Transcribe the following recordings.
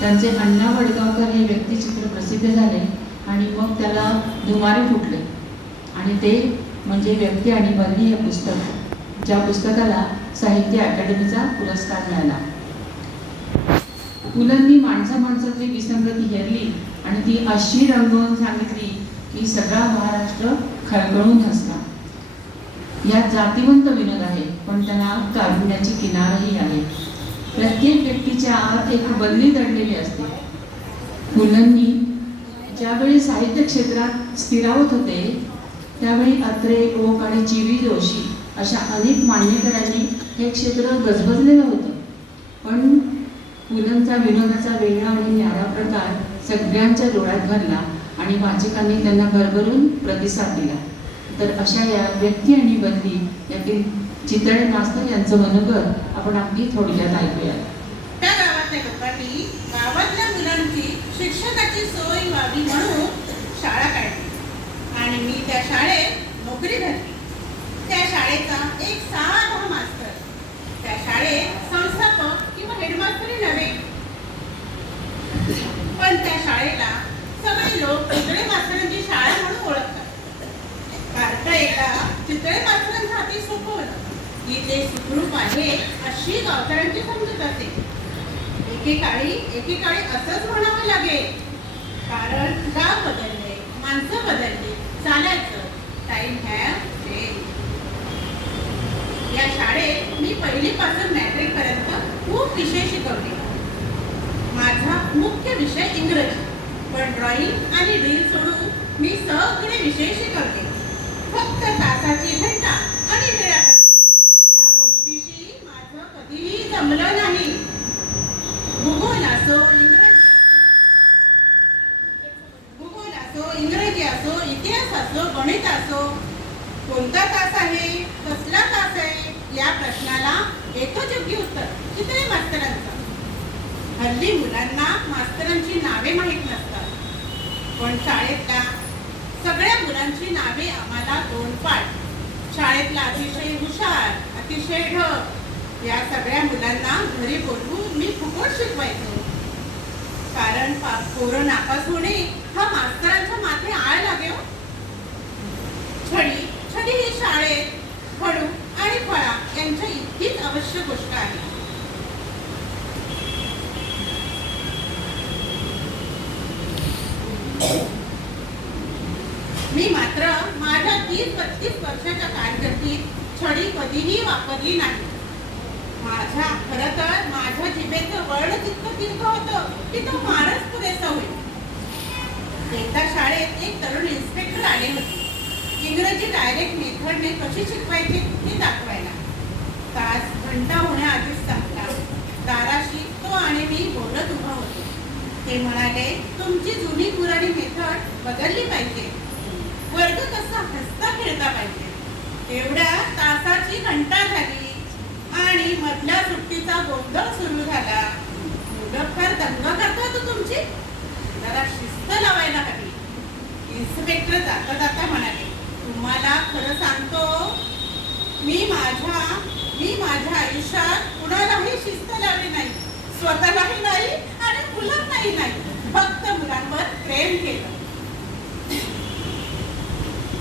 त्यांचे अण्णा वडगावकर हे व्यक्तिचित्र प्रसिद्ध झाले आणि मग त्याला दुमारे फुटले. आणि ते म्हणजे व्यक्ती आणि बंदी हे पुस्तक ज्या पुस्तकाला साहित्य अकादमीचा पुरस्कार मिळाला. पुलंनी माणसा माणसातली विसंगती हेरली आणि ती अशी रंगवून सांगितली की सगळा महाराष्ट्र खळगळून हसला. यात जातीवंत विनोद आहे पण त्याला कारुण्याची किनारही आहे. प्रत्येक व्यक्तीच्या आत एक बदली दडलेली असते. मुलांनी ज्यावेळी साहित्य क्षेत्रात स्थिरावत होते त्यावेळी अत्रे ओक आणि चिवी जोशी अशा अनेक मान्यकरांनी हे क्षेत्र गजबजलेलं होतं. पण पुलंचा विनोदाचा वेगळा आणि न्यारा प्रकार सगळ्यांच्या डोळ्यात भरला आणि वाचकांनी त्यांना भरभरून प्रतिसाद दिला. तर अशा या व्यक्ती आणि बंदी यातील चितळे मास्तर यांचं मनोगत आपण अगदी थोडक्यात ऐकूया. त्या गावातल्या लोकांनी गावातल्या मुलांची शिक्षणाची सोय व्हावी म्हणून शाळा काढली. आणि मी त्या शाळेत नोकरी धरली त्या शाळेचा एक साधा मास्तर. त्या शाळेत संस्थापक किंवा हेडमास्टरही नव्हे पण त्या शाळेला सगळे लोक चितळे मास्तरांची शाळा म्हणून ओळखतात. भारता एका चितळे मास्तरांच्या हाती सोपवलं की ते सुखरूप आहे अशी गावकऱ्यांची समजत असे एकेकाळी एकेकाळी असंच म्हणावं लागेल. कारण गाव बदलले माणसं बदलली चालायचं. टाइम हॅव या शाळेत मी पहिलीपासून मॅट्रिकपर्यंत खूप विषय शिकवले. माझा मुख्य विषय इंग्रजी. पण ड्रॉइंग आणि रील सोडून मी सगळे विषय शिकवते फक्त तासाची घंटा आणि वेळापत्रक या गोष्टीशी माझं कधीही जमलं नाही भूगोल असो इंग्रजी असो भूगोल असो इंग्रजी असो इतिहास असो गणित असो कोणता तास आहे कसला तास आहे या प्रश्नाला एकच योग्य उत्तर चितळे मास्तरांचं हल्ली मुलांना मास्तरांची नावे माहीत नसतात पण शाळेतल्या सगळ्या मुलांची नावे आम्हाला दोन पाठ शाळेतला अतिशय हुशार अतिशय ढ या मुलांना घरी बोलवून मी फुकट शिकवायचो. कारण पोरं नापास होणे हा मास्तरांच्या माथे आळ लागे हो. छडी छडी ही शाळेत खडू आणि फळा यांच्या इतकीच आवश्यक गोष्ट आहे. मी मात्र माझ्या तीस पस्तीस वर्षाच्या कारकिर्दीत छडी कधीही वापरली नाही. खरं तर माझ्या जिभेचं वळण तितकं तितकं होतं की तो मारच पुरेसा होईल. एकदा शाळेत एक तरुण इन्स्पेक्टर आले होते. इंग्रजी डायरेक्ट मेथडने कशी शिकवायची हे दाखवायला. तास घंटा होण्याआधीच संपला. दाराशी तो आणि मी बोलत उभा होतो. ते म्हणाले तुमची जुनी पुराणी मेथड बदलली पाहिजे. वर्ग कसा हसता खेळता पाहिजे. एवढ्या तासाची घंटा झाली. आणि मधल्या सुट्टीचा गोंधळ सुरू झाला मुलं फार दंगा करतात हो तुमची जरा शिस्त लावायला हवी इन्स्पेक्टर जाता जाता म्हणाले तुम्हाला खरं सांगतो मी माझ्या मी माझ्या आयुष्यात कुणालाही शिस्त लावली नाही स्वतःलाही नाही आणि मुलांनाही नाही फक्त मुलांवर प्रेम केलं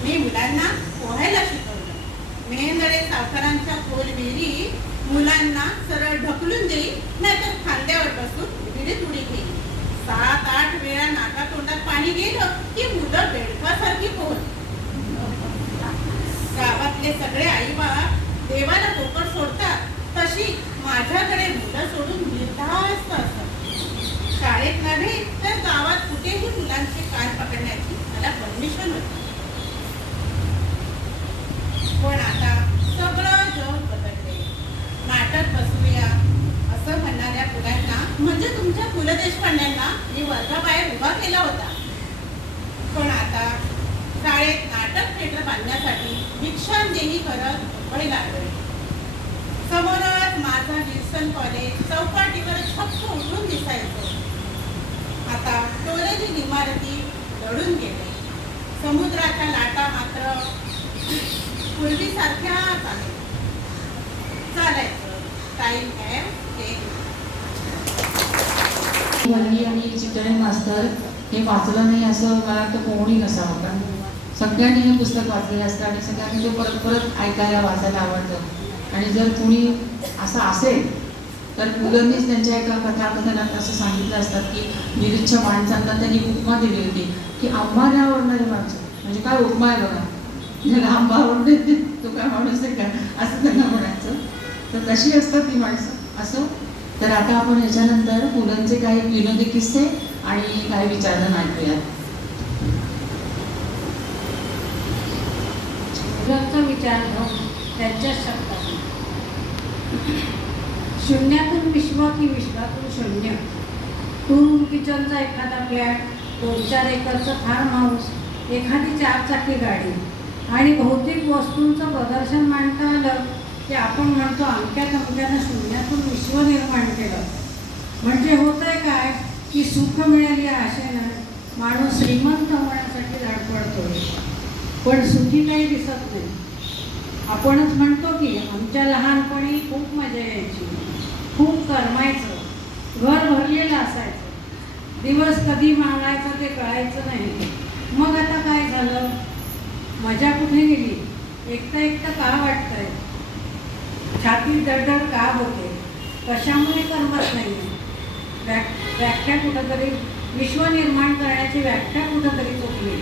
मी मुलांना पोहायला शिकवलं मेहंदळे सावकारांच्या खोल विहिरी मुलांना सरळ ढकलून देई नाहीतर खांद्यावर बसून विहिरीत उडी घेईल सात आठ वेळा नाका तोंडात पाणी गेलं की मुलं बेडकासारखी पोहत गावातले सगळे आई बाप देवाला पोकळ सोडतात तशी माझ्याकडे मुलं सोडून निर्धास्त असत शाळेत नव्हे तर गावात कुठेही मुलांचे कान पकडण्याची मला परमिशन होती पण आता सगळं जग बदलले नाटक बसूया असं म्हणणाऱ्या मुलांना म्हणजे तुमच्या पु ल देशपांड्यांना मी वर्धाबाहेर उभा केला होता. पण आता शाळेत नाटक थिएटर बांधण्यासाठी भिक्षांदेही करत मुंबई लागले. समोरच माझा विल्सन कॉलेज चौपाटीवर छप्प उठून दिसायचो. आता टोलेची इमारती लढून गेले. समुद्राच्या लाटा मात्र पूर्वीसारख्याच आहेत. चालायचं. टाईम आहे. वल्ली आणि चितळे मास्तर हे वाचलं नाही असं मला वाटतं कोणी नसावं. कारण सगळ्यांनी हे पुस्तक वाचलेलं असतं आणि सगळ्यांनी ते परत परत ऐकायला वाचायला आवडतं. आणि जर कुणी असं असेल तर पुलंनीच त्यांच्या एका कथाकथनात असं सांगितलं असतात की निरीच्छ माणसांना त्यांनी उपमा दिली होती की आंबा आवडणारी माणसं म्हणजे काय उपमा आहे बघा. ज्याला आंबा आवडते तो काय माणूस आहे का? असं त्यांना म्हणायचं. तर तशी असतात ती माणसं. असं तर आता आपण याच्यानंतर पुलंचे काही विनोदी किस्से आणि काही विचारधन ऐकूयात पुलंचा विचार घेऊन त्यांच्या शब्दात. शून्यातून विश्व की विश्वातून शून्य? टू किचनचा एखादा फ्लॅट दोन चार एकरचं फार्म हाऊस एखादी चारचाकी गाडी आणि भौतिक वस्तूंचं प्रदर्शन मांडता आलं की आपण म्हणतो अमक्या तमक्यानं शून्यातून विश्व निर्माण केलं. म्हणजे होतंय काय की सुख मिळेल या आशेनं माणूस श्रीमंत होण्यासाठी धडपडतो पण सुखी काही दिसत नाही. आपणच म्हणतो की आमच्या लहानपणी खूप मजा यायची. खूप करमायचं. घर भरलेलं असायचं. दिवस कधी मागायचं ते कळायचं नाही. मग आता काय झालं? मजा कुठे गेली? एकटं एकटं का वाटतंय? छातीत दडदड का होते? कशामुळे करमत नाही? व्याक व्याख्या कुठंतरी विश्व निर्माण करण्याची व्याख्या कुठंतरी चुकली.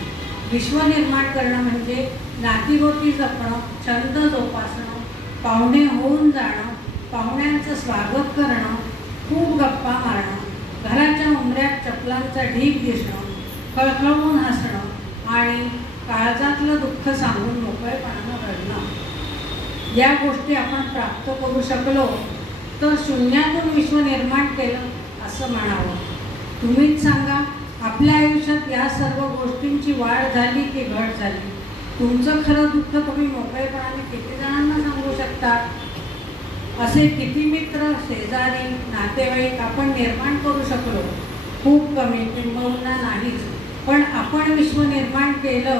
विश्व निर्माण करणं म्हणजे नातीगोती जपणं छंद जोपासणं पाहुणे होऊन जाणं पाहुण्यांचं स्वागत करणं खूप गप्पा मारणं घराच्या उमऱ्यात चपलांचा ढीक दिसणं खळखळवून हसणं आणि काळजातलं दुःख सांगून मोकळेपणानं या गोष्टी आपण प्राप्त करू शकलो तर शून्यातून विश्व निर्माण केलं असं म्हणावं. तुम्हीच सांगा आपल्या आयुष्यात या सर्व गोष्टींची वाढ झाली की घट झाली? तुमचं खरं दुःख तुम्ही मोकळेपणाने किती जणांना सांगू शकता? असे किती मित्र शेजारी नातेवाईक आपण निर्माण करू शकलो? खूप कमी किंबहुना नाहीच. पण आपण विश्व निर्माण केलं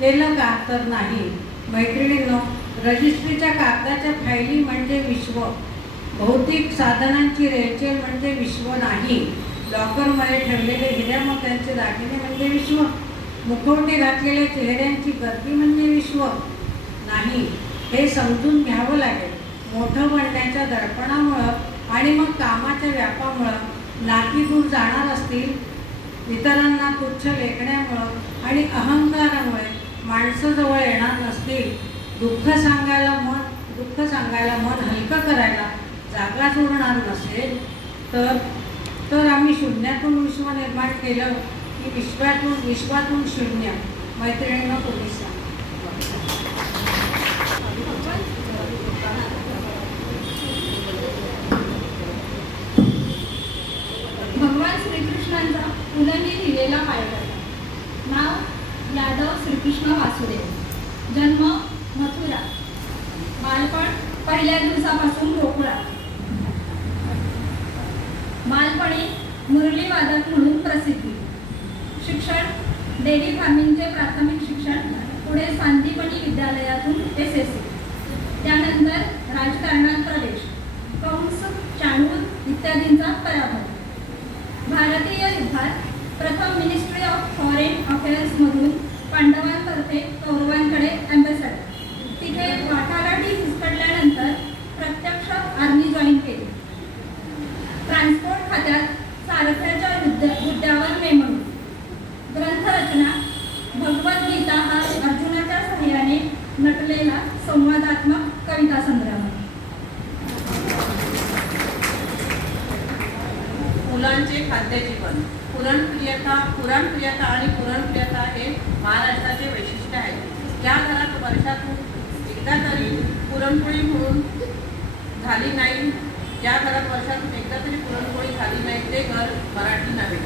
केलं का तर नाही. मैत्रिणींनो रजिस्ट्रीच्या कागदाच्या फायली म्हणजे विश्व. भौतिक साधनांची रेलचेल म्हणजे विश्व नाही. लॉकरमध्ये ठेवलेले हिऱ्या मोत्यांचे दागिने म्हणजे विश्व. मुखवटे घातलेल्या चेहऱ्यांची गर्दी म्हणजे विश्व. नाही हे समजून घ्यावं लागेल. मोठं बनण्याच्या दर्पणामुळं आणि मग कामाच्या व्यापामुळं नाती दूर जाणार असतील. इतरांना तुच्छ लेखण्यामुळं आणि अहंकारामुळे माणसं जवळ येणार नसतील. दुःख सांगायला मन दुःख सांगायला मन हलकं करायला जागाच उरणार नसेल तर तर आम्ही शून्यातून विश्व निर्माण केलं की विश्वातून विश्वातून शून्य. मैत्रिणींना कोणी सांग. भगवान श्रीकृष्णांचा पुलंनी लिहिलेला बायोडाटा नाव यादव श्रीकृष्ण वासुदेव. जन्म पहिल्या दिवसापासून गोकुळा मालपणी मुरली वादक म्हणून प्रसिद्धी. शिक्षण डेअरी फार्मिंगचे प्राथमिक शिक्षण पुढे सांदीपणी विद्यालयातून एस एस सी त्यानंतर राजकारणात प्रवेश कंस चाणूर इत्यादींचा पराभव. भारतीय युद्धात प्रथम मिनिस्ट्री ऑफ फॉरेन अफेअर्समधून पांडवांतर्फे कौरवांकडे अँबेसॅडर मुलांचे पुरणप्रियता पुरणप्रियता आणि पुरणप्रियता हे महाराष्ट्राचे वैशिष्ट्य आहे. ज्या घरात वर्षातून एकदा तरी पुरणपोळी म्हणून झाली नाही. ज्या घरात वर्षातून एकदा तरी पुरणपोळी झाली नाही. ते घर मराठी नव्हे.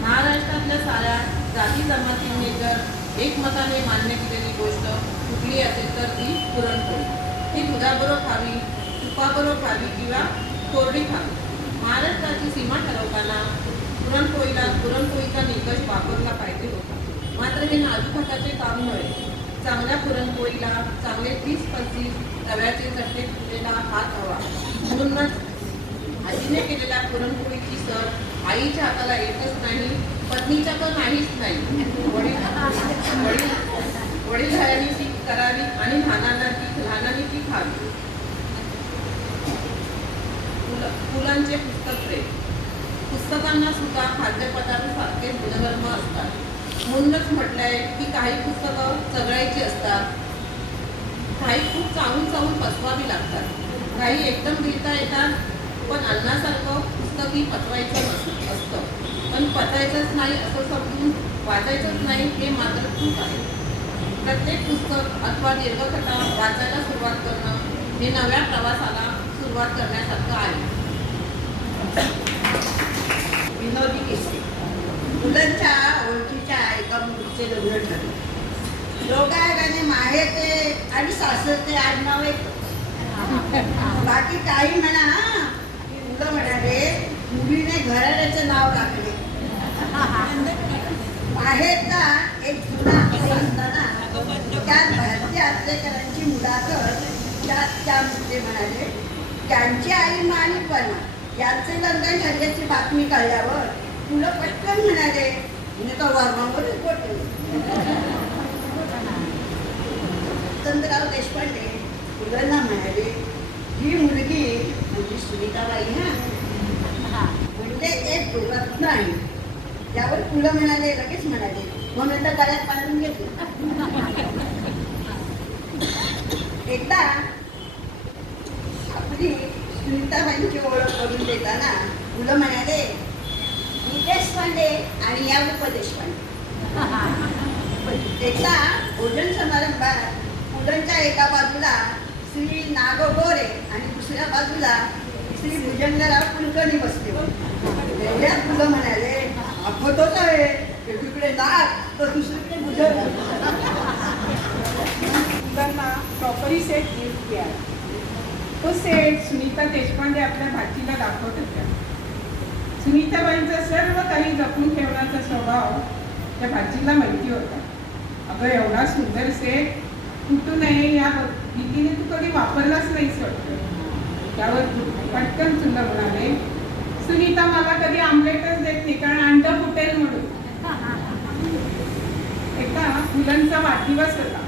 महाराष्ट्रातल्या साऱ्या जाती जमातींनी जर एकमताने मान्य केलेली गोष्ट कुठली असेल तर ती पुरणपोळी. ती दुधाबरोबर खावी तुपाबरोबर खावी किंवा कोरडी खावी. महाराष्ट्राची सीमा ठरवताना पुरणपोळीला पुरणपोळीचा निकष वापरला पाहिजे होता. मात्र हे नाजूक काम नव्हे चांगल्या पुरणपोळीला चांगले तीस पस्तीस तव्याचे चटके फुटलेला हात हवा. म्हणूनच आजीने केलेल्या पुरणपोळीची सर आईच्या हाताला येतच नाही पत्नीच्या तर नाहीच नाही. वडील वडील वडीलधाऱ्यांनी ती करावी आणि लहानांना ती लहानांनी ती खावी. फुलांचे पुस्तकप्रेम पुस्तकांना सुद्धा खाद्यपदार्थसारखे गुणधर्म असतात. म्हणूनच म्हटलंय की काही पुस्तकं चघळायची असतात. काही खूप चावून चावून पचवावी लागतात. काही एकदम लिहिता येतात पण अन्नासारखं पुस्तकही पचवायचं असतं. पण पचायचंच नाही असं समजून वाचायचंच नाही हे मात्र खूप आहे. प्रत्येक पुस्तक अथवा दीर्घकथा वाचायला सुरुवात करणं हे नव्या प्रवासाला सुरुवात करण्यासारखं आहे. विनोदी किस्से मुलांच्या ओळखीच्या एका मुलीचे लग्न ठरले दोघांनी माहेरचे आणि सासरचे आडनाव एक बाकी काही म्हणा हा. की मुलं म्हणाले मुलीने घराण्याचे नाव टाकले. माहेरचा एक जुना असताना त्यात भारतीय आत्रेकरांची मुलाखत त्यात त्या मुले म्हणाले त्यांची आई माणिकपणा यांचे लग्न झाल्याची बातमी कळल्यावर मुलं पटकन म्हणाले हिने तर वर्मावरच बोटले वसंतराव देशपांडे मुलांना म्हणाले ही मुलगी म्हणजे सुनीताबाई हा. म्हणजे एक रत्न आहे त्यावर फुलं म्हणाले लगेच म्हणाले म्हणून तर गळ्यात बांधून घेतलं. एकदा सुनीताबाईंची ओळख करून देताना मुलं म्हणाले मी देशपांडे आणि या उपदेशपांडे. एकदा भोजन समारंभात मुलांच्या एका बाजूला श्री नाग गोरे आणि दुसऱ्या बाजूला श्री भुजंगराव कुलकर्णी बसले होते. मुलं म्हणाले आपतच आहे. एकीकडे नाग तर दुसरीकडे भुजंग. मुलांना प्रॉपरी सेट गिफ्ट द्या तो सेट सुनीता देशपांडे आपल्या भाचीला दाखवत होत्या सुनीताबाईंचा सर्व काही जपून ठेवण्याचा स्वभाव त्या भाचीला माहिती होता. अगं एवढा सुंदर सेट कुठून आहे या भीतीने तू कधी वापरलाच नाही वाटतं. त्यावर पटकन तुला म्हणाले सुनीता मला कधी आमलेटच देत नाही कारण अंड फुटेल म्हणून. एका मुलांचा वाढदिवस होता.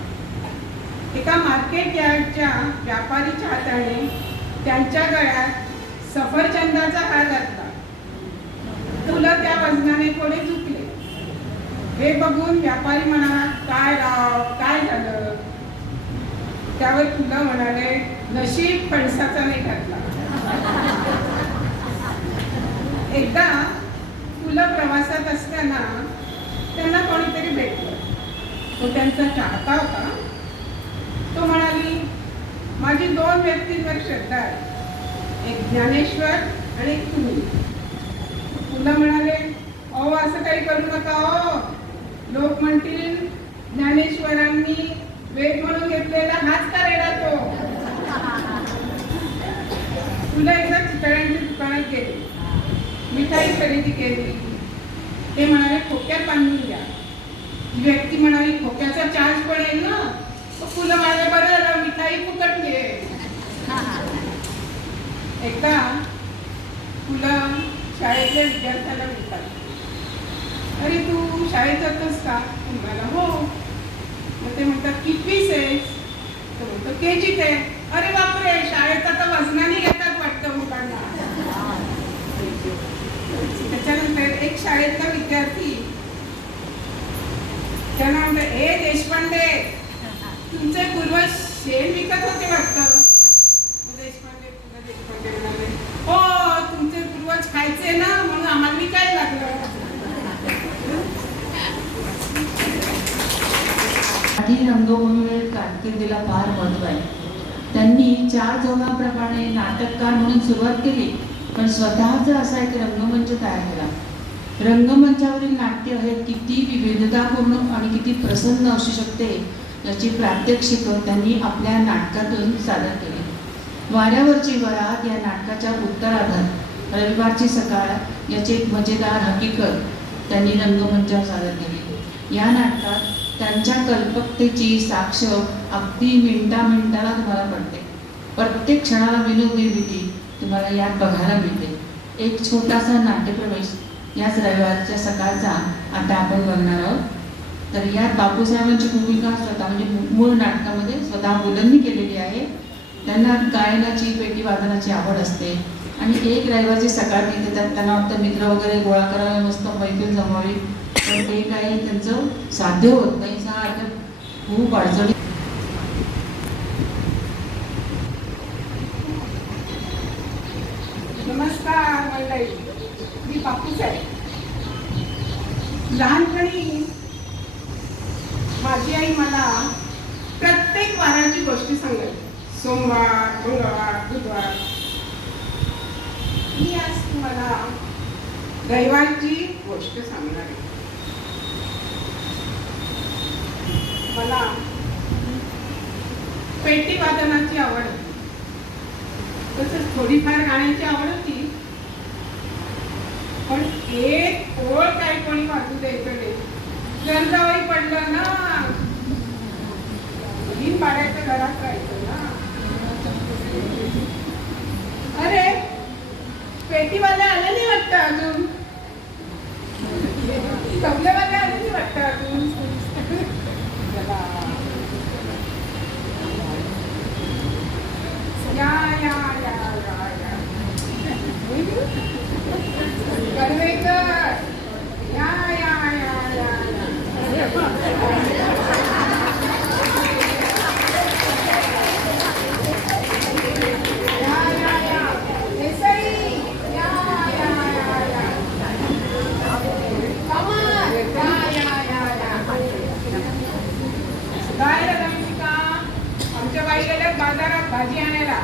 एका मार्केट यार्डच्या व्यापारीच्या हाताने त्यांच्या गळ्यात सफरचंदाचा हार घातला. फुलं त्या वजनाने थोडे चुकले हे बघून व्यापारी म्हणाला काय राव काय झालं? त्यावर फुलं म्हणाले नशीब फणसाचा नाही घातला. एकदा फुलं प्रवासात असताना त्यांना कोणीतरी भेटलं. तो त्यांचा चाहता होता. तो म्हणाली माझी दोन व्यक्तींवर श्रद्धा आहे. एक ज्ञानेश्वर आणि एक तुम्ही. तुला म्हणाले अहो असं काही करू नका ओ लोक म्हणतील ज्ञानेश्वरांनी वेद म्हणून घेतलेला हाच का रेडा तो? तुला एकदा चितळ्यांच्या दुकानात गेली मिठाई खरेदी केली. ते म्हणाले खोक्यात बांधून द्या व्यक्ती म्हणाली खोक्याचा चार्ज पण येईल ना? फुलं माझ्या बरं मिठाई फुकट मिळेल. एकदा फुलं शाळेतल्या विद्यार्थ्याला विचारतात अरे तू शाळेत जातोस का? तुम्हाला हो. मग ते म्हणतात कितवीस आहेस तो म्हणतो के जीत आहे अरे बापरे शाळेत आता वजनाने घेतात वाटतं मुलांना. त्याच्यानंतर एक शाळेतला विद्यार्थी त्यांना म्हणतो ए देशपांडे तुमचे पूर्वज शेण विकत होते वाटतं? हो तुमचे पूर्वज खायचे ना म्हणून आम्हाला विकायला लागलं. रंगभूमीवर कारकिर्दीला फार महत्त्व आहे. त्यांनी चार जगाप्रमाणे नाटककार म्हणून सुरुवात केली पण स्वतःचा असा एक रंगमंच तयार केला. रंगमंचावरील नाट्य हे किती विविधतापूर्ण आणि किती प्रसन्न असू शकते याची प्रात्यक्षिकं त्यांनी आपल्या नाटकातून सादर केली. वाऱ्यावरची वरात या नाटकाच्या उत्तरार्धात रविवारची सकाळ याची एक मजेदार हकीकत त्यांनी रंगमंचावर सादर केली. या नाटकात त्यांच्या कल्पकतेची साक्ष अगदी मिनटा मिनटाला तुम्हाला पडते. प्रत्येक क्षणाला विनोदी रीती तुम्हाला यात बघायला मिळते. एक छोटासा नाट्यप्रवेश याच रविवारच्या सकाळचा आता आपण बघणार आहोत. तर यात बापूसाहेबांची भूमिका स्वतः म्हणजे मूळ नाटकामध्ये स्वतः मुलांनी केलेली आहे. त्यांना गायनाची पेटी वादनाची आवड असते. आणि एक रविवारची सकाळ मिळते त्यात त्यांना वाटतं मित्र वगैरे गोळा करावे मस्त मैत्रीण जमावी पण ते काही त्यांचं साध्य होत नाही. सारखं खूप अडचणी नमस्कार मंडळी. मी बापूस आहे लहानपणी माझी आई मला प्रत्येक वाराची गोष्टी सांगायची. सोमवार मंगळवार बुधवार. मी आज तुम्हाला रविवारची गोष्ट सांगणार आहे. मला पेटी वादनाची आवड होती तसंच थोडीफार गाण्याची आवड होती. पण एक ओळ काय कोणी वाजू द्यायचं नाही. गंजावाई पडलं ना तीन पाड्याच्या घरात राहायचं ना. अरे पेटीवाले आले नाही वाटतं अजून? तबलेवाले आले नाही वाटतं अजून? या या या या या. करवेकर या. बाजारात भाजी आणायला.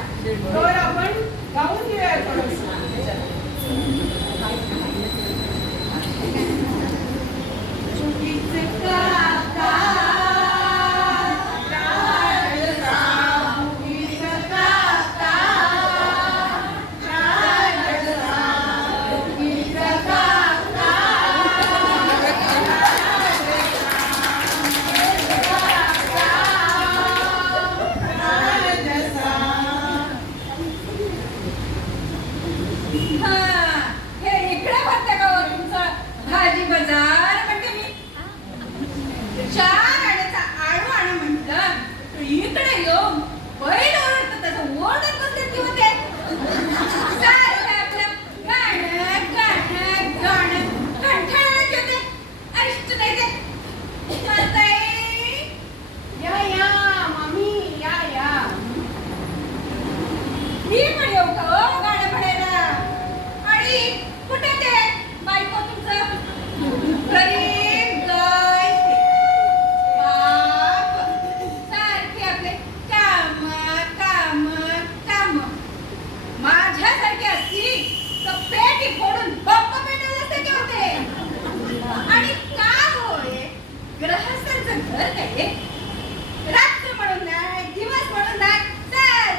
हा, हे इकडे भरते का हो तुमचं भाजी बाजार म्हणते मी चार आण्याचा आळू आणा म्हटलं तर इकडे येऊन बैल ओरडतं तसं ओरडत बसते ती होते सारखं आपलं गाणं गाणं गाणं कंठाळाच होते अरिष्ट नाही ते चालतंय या या मामी या या मी पण येऊ का हो गाणं म्हणायला आणि कुठे ते बायको तुमचं गरीब गाय बाप सारखे आपले काम काम काम माझ्यासारखे असती तर पेटी फोडून बंब पेटवलं असते की होते आणि का होय ग्रहस्थांचं घर काय रात्र म्हणून नाही दिवस म्हणून नाही.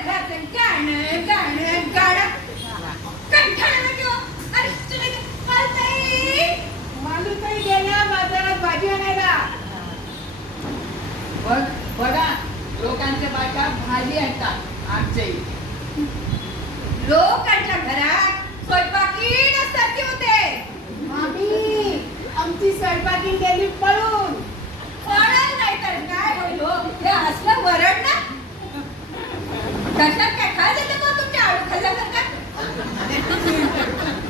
सारखं गाणं गाणं गाणं. कंठाळा किंवा अरिष्ट नाही चालतंय मालूताई गेल्या बाजारात भाजी आणायला. बघ बघा लोकांच्या बायका भाजी आणतात आमच्या इथे लोकांच्या घरात स्वयंपाकी नसतात की होते मामी आमची स्वयंपाकी गेली पळून पळत नाही तर काय होईल हो? हे असलं वरण ना कशात काय खायला येतं का तुमच्या आळू खाल्ल्यासारखं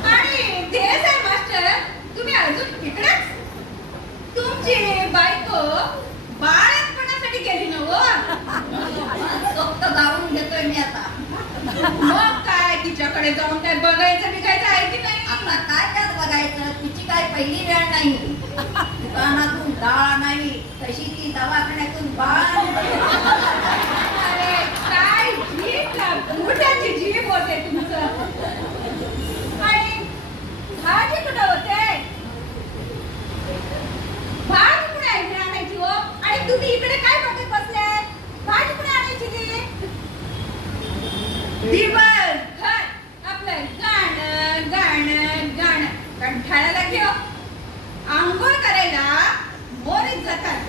आणि तेच आहे मास्टर. तुम्ही अजून इकडेच? तुमची बायको बाळपणासाठी गेली ना हो? फक्त गाऊन घेतोय मी आता. मग काय तिच्याकडे जाऊन काय बघायचं बिघायचं आहे की नाही? आता काय त्यात बघायचं? तिची काय पहिली वेळ नाही. दुकानातून डाळ नाही तशी ती दवाखान्यातून बाळ अरे काय जीभ लाग- मोठ्याची जीभ होते तुमचं आणि भाजी कुठं होते? भाजी कुठे आहे आणायची हो? आणि तुम्ही इकडे काय बघत बसले? भाजी कुठे आणायची ती? आपलं गाणं गाणं गाणं. कंठाळायला घेऊ आंघोळ करायला मोरीत जातात.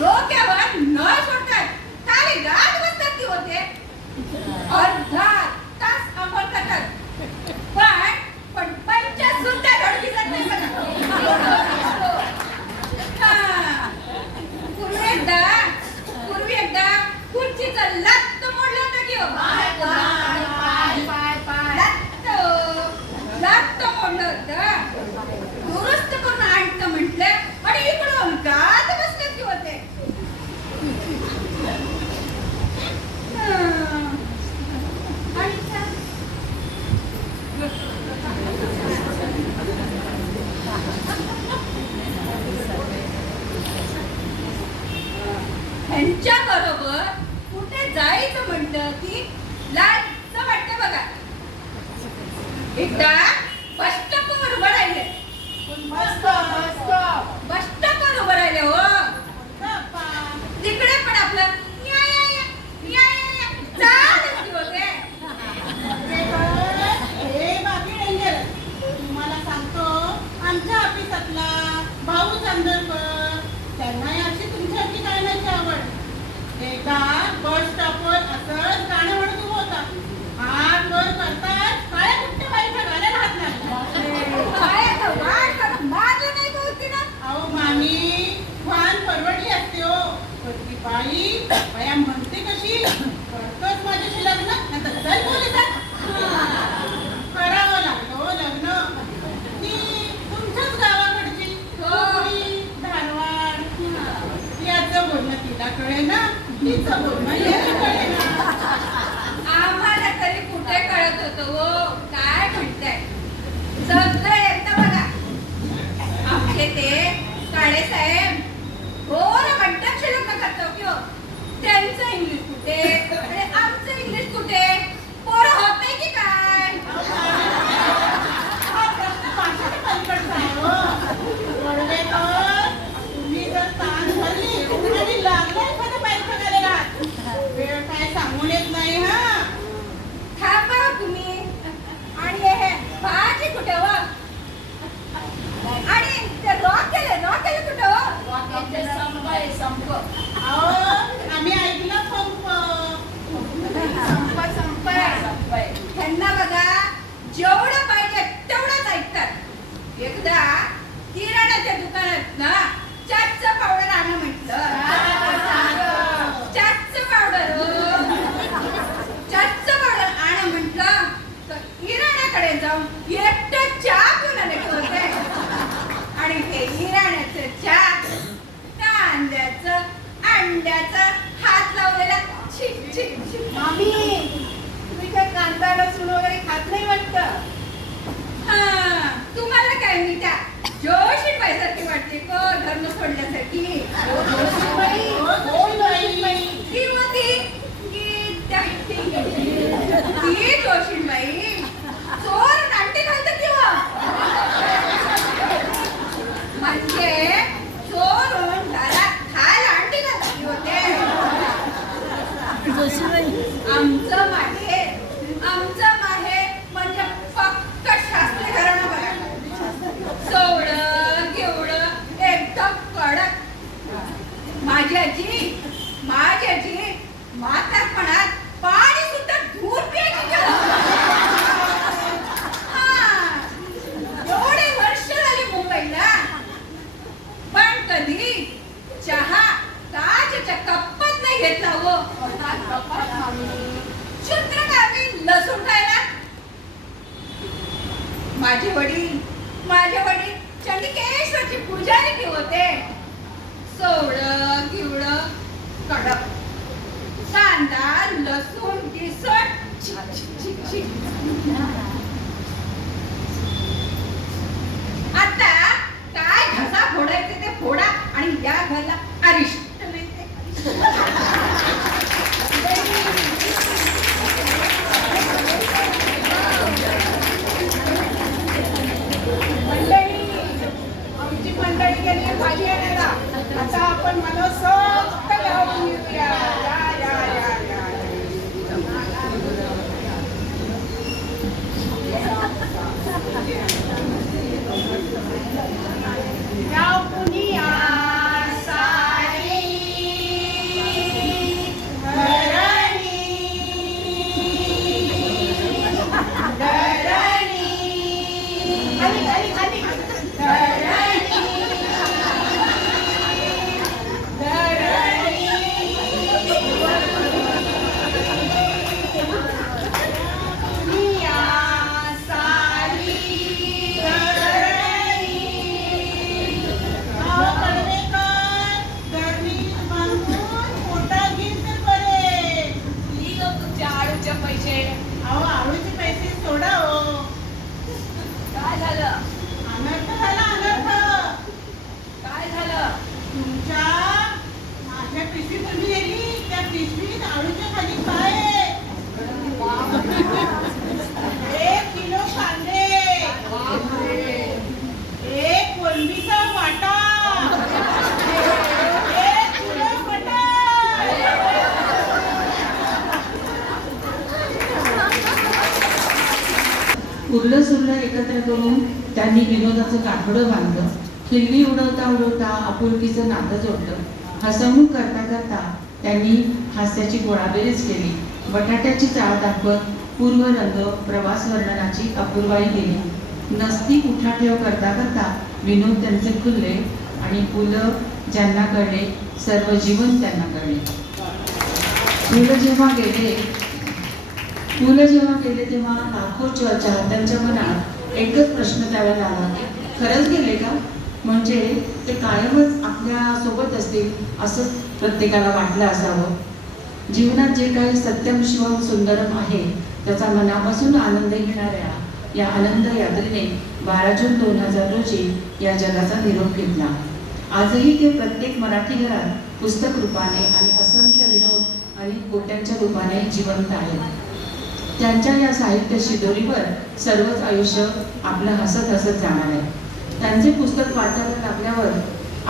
डोक्यावर न सोडतात. खाली गात बसतात की होते. अर्धा Так? एकटं चहा पिऊन होते आणि लावलेला छिक छिक छिक मामी तुम्ही कांदा लसूण वगैरे खात नाही वाटतं? हा तुम्हाला काय मी त्या जोशी पैसा वाटते को धर्म सोडण्यासाठी. आपुलकीचं नातं जोडलं. हसवणूक करता करता त्यांनी हास्याची गोळाबेरीज केली. बटाट्याची चाळ दाखवत पूर्वरंग प्रवास वर्णनाची अपूर्वाई दिली. नसती उठाठेव करता करता विनोद त्यांचे खुलले आणि पु ल ज्यांना कळले सर्व जीवन त्यांना कळले. पु ल जेव्हा गेले पु ल जेव्हा गेले तेव्हा लाखो चाहत्यांच्या मनात एकच प्रश्न त्यावेळेला आला. खरंच गेले का? म्हणजे ते कायमच आपल्यासोबत असतील असं प्रत्येकाला वाटलं असावं. जीवनात जे काही सत्यम शिवम सुंदरम आहे त्याचा मनापासून आनंद घेणाऱ्या या आनंद यात्रेने बारा जून दोन हजार रोजी या जगाचा निरोप घेतला. आजही ते प्रत्येक मराठी घरात पुस्तक रूपाने आणि असंख्य विनोद आणि कोट्यांच्या रूपाने जिवंत आहेत. त्यांच्या या साहित्य शिदोरीवर सर्वच आयुष्य आपलं हसत हसत जाणार आहे. त्यांचे पुस्तक वाचायला लागल्यावर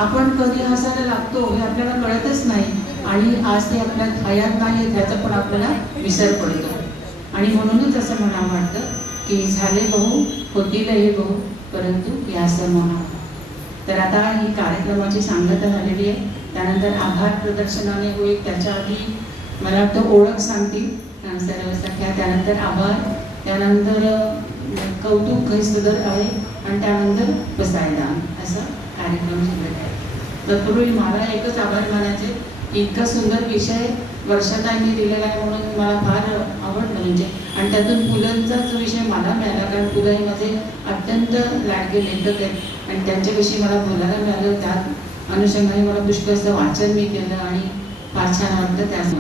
आपण कधी हसायला लागतो हे आपल्याला कळतच नाही आणि आज ते आपल्या हयात नाही त्याचा पण आपल्याला विसर पडतो. आणि म्हणूनच असं म्हणावं वाटतं की झाले बहु होतील हे बहु परंतु यास महा तर आता ही कार्यक्रमाची सांगता झालेली आहे. त्यानंतर आभार प्रदर्शनाने होईल. त्याच्या आधी मला वाटतं ओळख सांगतील. सर्व सख्या त्यानंतर आभार. त्यानंतर कौतुक सदर आहे. आणि त्यानंतर बसायला असा कार्यक्रम शिल्लक आहे. तत्पूर्वी मला एकच आभार मानायचे. इतका सुंदर विषय वर्षाताईंनी दिलेला आहे म्हणून मला फार आवडलं. म्हणजे आणि त्यातून पुलंचाच विषय मला मिळाला कारण पुलं हे माझे अत्यंत लाडके लेखक आहेत. आणि त्यांच्याविषयी मला बोलायला मिळालं. त्यात अनुषंगाने मला पुष्कळचं वाचन मी केलं आणि फार छान वाटलं त्याच